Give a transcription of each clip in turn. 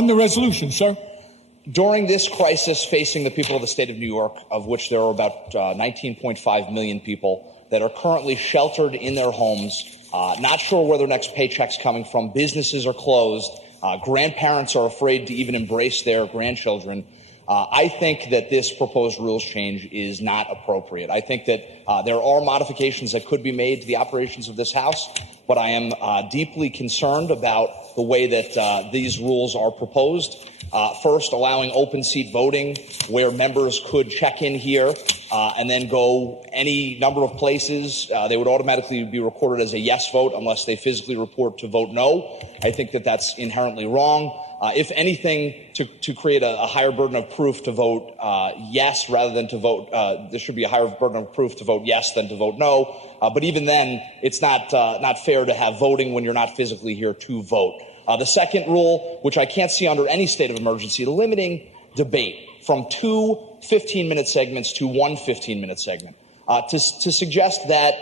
On the resolution, sir. During this crisis facing the people of the state of New York, of which there are about 19.5 million people that are currently sheltered in their homes, not sure where their next paycheck's coming from, businesses are closed, grandparents are afraid to even embrace their grandchildren, I think that this proposed rules change is not appropriate. I think that there are modifications that could be made to the operations of this House, but I am deeply concerned about the way that these rules are proposed. First, allowing open seat voting where members could check in here and then go any number of places. They would automatically be recorded as a yes vote unless they physically report to vote no. I think that that's inherently wrong. If anything, to create a higher burden of proof to vote yes rather than to vote, there should be a higher burden of proof to vote yes than to vote no. But even then, it's not fair to have voting when you're not physically here to vote. The second rule, which I can't see under any state of emergency, limiting debate from 2 15-minute segments to 1 15-minute segment. To suggest that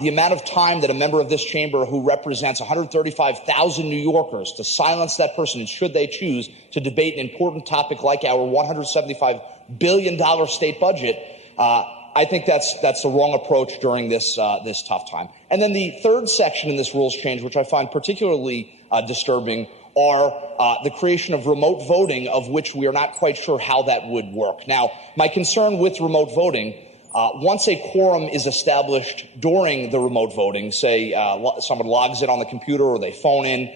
the amount of time that a member of this chamber who represents 135,000 New Yorkers to silence that person, should they choose to debate an important topic like our $175 billion state budget, I think that's the wrong approach during this tough time. And then the third section in this rules change, which I find particularly disturbing, are the creation of remote voting, of which we are not quite sure how that would work. Now, my concern with remote voting, once a quorum is established during the remote voting, say someone logs in on the computer or they phone in,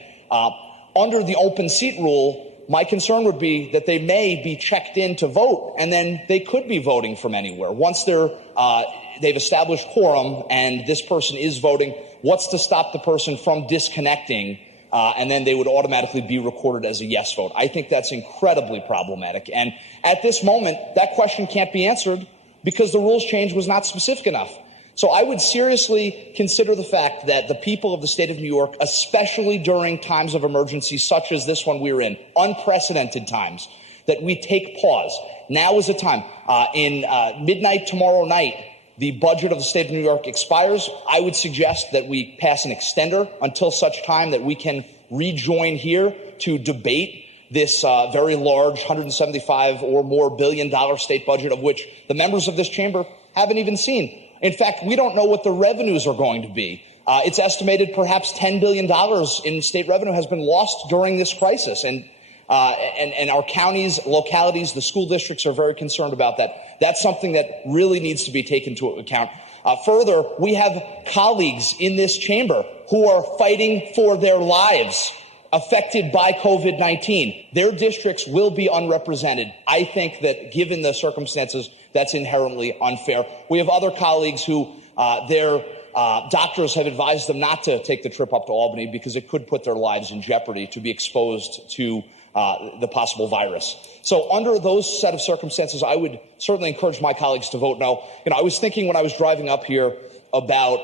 under the open seat rule, my concern would be that they may be checked in to vote, and then they could be voting from anywhere. Once they've established quorum and this person is voting, what's to stop the person from disconnecting, and then they would automatically be recorded as a yes vote? I think that's incredibly problematic. And at this moment, that question can't be answered because the rules change was not specific enough. So I would seriously consider the fact that the people of the state of New York, especially during times of emergency such as this one we're in, unprecedented times, that we take pause. Now is the time. In midnight tomorrow night, the budget of the state of New York expires. I would suggest that we pass an extender until such time that we can rejoin here to debate this very large $175 or more billion state budget, of which the members of this chamber haven't even seen. In fact, we don't know what the revenues are going to be. It's estimated perhaps $10 billion in state revenue has been lost during this crisis. And our counties, localities, the school districts are very concerned about that. That's something that really needs to be taken into account. Further, we have colleagues in this chamber who are fighting for their lives affected by COVID-19. Their districts will be unrepresented. I think that given the circumstances, that's inherently unfair. We have other colleagues who their doctors have advised them not to take the trip up to Albany because it could put their lives in jeopardy to be exposed to the possible virus. So under those set of circumstances, I would certainly encourage my colleagues to vote no. I was thinking when I was driving up here about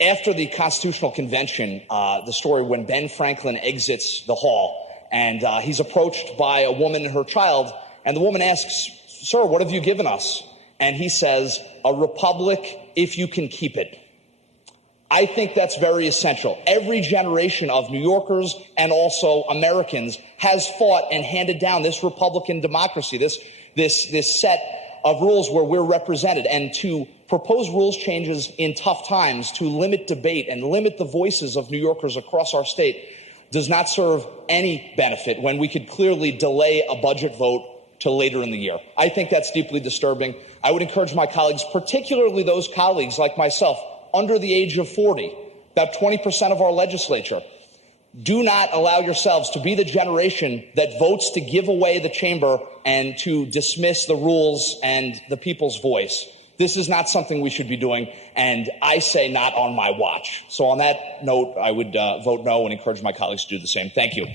after the Constitutional Convention, the story when Ben Franklin exits the hall and he's approached by a woman and her child, and the woman asks, "Sir, what have you given us?" And he says, "A republic if you can keep it." I think that's very essential. Every generation of New Yorkers and also Americans has fought and handed down this Republican democracy, this set of rules where we're represented. And to propose rules changes in tough times to limit debate and limit the voices of New Yorkers across our state does not serve any benefit when we could clearly delay a budget vote till later in the year. I think that's deeply disturbing. I would encourage my colleagues, particularly those colleagues like myself, under the age of 40, about 20% of our legislature, do not allow yourselves to be the generation that votes to give away the chamber and to dismiss the rules and the people's voice. This is not something we should be doing, and I say not on my watch. So on that note, I would vote no and encourage my colleagues to do the same. Thank you.